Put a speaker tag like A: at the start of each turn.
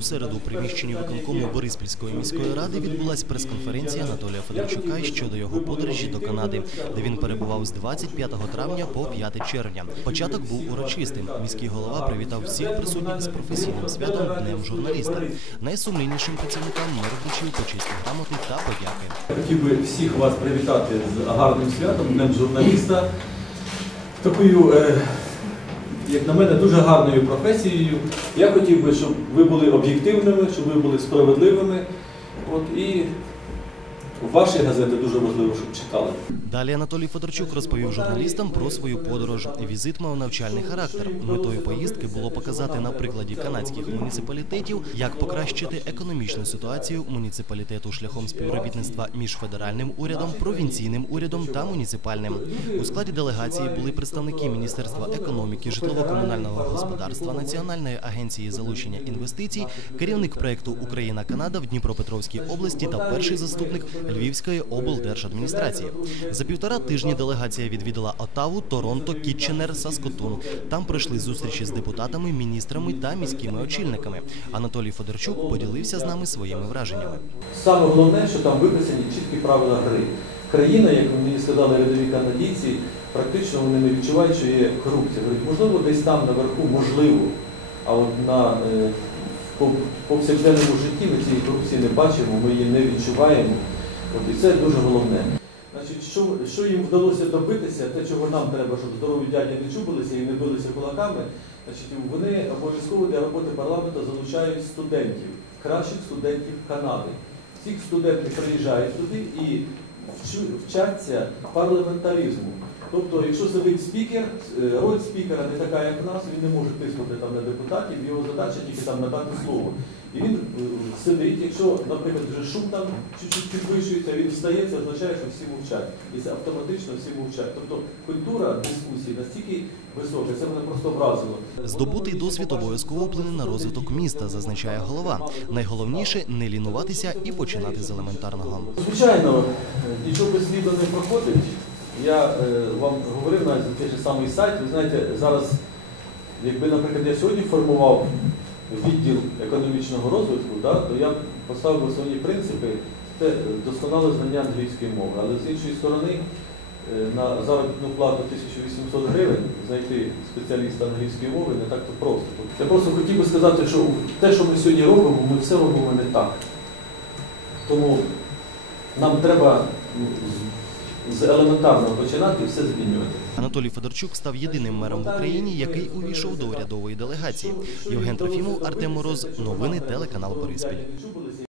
A: У середу у приміщенні виконкому Бориспільської міської ради відбулася прес-конференція Анатолія Федорчука щодо його подорожі до Канади, де він перебував з 25 травня по 5 червня. Початок був урочистим. Міський голова привітав всіх присутніх з професійним святом Днем журналіста. Найсумліннішим працівникам мер вручив почесні грамоти та подяки.
B: Хотів би всіх вас привітати з гарним святом, Днем журналіста. Такою, е, як на мене, дуже гарною професією. Я хотів би, щоб ви були об'єктивними, щоб ви були справедливими. От, і ваші газети дуже важливо, щоб читали.
A: Далі Анатолій Федорчук розповів журналістам про свою подорож. Візит мав навчальний характер. Метою поїздки було показати на прикладі канадських муніципалітетів, як покращити економічну ситуацію муніципалітету шляхом співробітництва між федеральним урядом, провінційним урядом та муніципальним. У складі делегації були представники Міністерства економіки, житлово-комунального господарства, Національної агенції залучення інвестицій, керівник проекту Україна Канада в Дніпропетровській області та перший заступник Львівської облдержадміністрації. За півтора тижні делегація відвідала Отаву, Торонто, Кітченер, Саскотун. Там пройшли зустрічі з депутатами, міністрами та міськими очільниками. Анатолій Федорчук поділився з нами своїми враженнями.
B: Саме головне, що там виписані чіткі правила гри. Країна, як мені сказали рядові канадійці, практично вони не відчувають, що є корупція. Говорять, можливо, десь там наверху, можливо, а от на е, повсякденному житті ми цієї корупції не бачимо, ми її не відчуваємо. От, і це дуже головне. Значить, що, що їм вдалося добитися, те, чого нам треба, щоб здорові дяді не чубилися і не билися кулаками, значить, вони обов'язково для роботи парламенту залучають студентів, кращих студентів Канади. Всіх студенти приїжджають туди і вчаться парламентаризму. Тобто, якщо сидить спікер, е, роль спікера не така, як в нас, він не може тиснути там на депутатів, його задача тільки там надати слово. І він е, сидить, якщо, наприклад, вже шум там чуть-чуть підвищується, він встає, це означає, що всі мовчать. І це автоматично всі мовчать. Тобто культура дискусії настільки висока, це мене просто вразило.
A: Здобутий досвід обов'язково вплине на розвиток міста, зазначає голова. Найголовніше не лінуватися і починати з елементарного.
B: Звичайно, нічого без сліду не проходить. Я е, вам говорив навіть за той же самий сайт. Ви знаєте, зараз, якби, наприклад, я сьогодні формував відділ економічного розвитку, да, то я поставив основні принципи це досконале знання англійської мови. Але з іншої сторони, е, на заробітну плату 1800 гривень знайти спеціаліста англійської мови не так то просто. Я просто хотів би сказати, що те, що ми сьогодні робимо, ми все робимо не так. Тому нам треба ну, з елементарного починати і все змінювати.
A: Анатолій Федорчук став єдиним мером в Україні, який увійшов до урядової делегації. Євген Трофімов, Артем Мороз. Новини телеканал Бориспіль.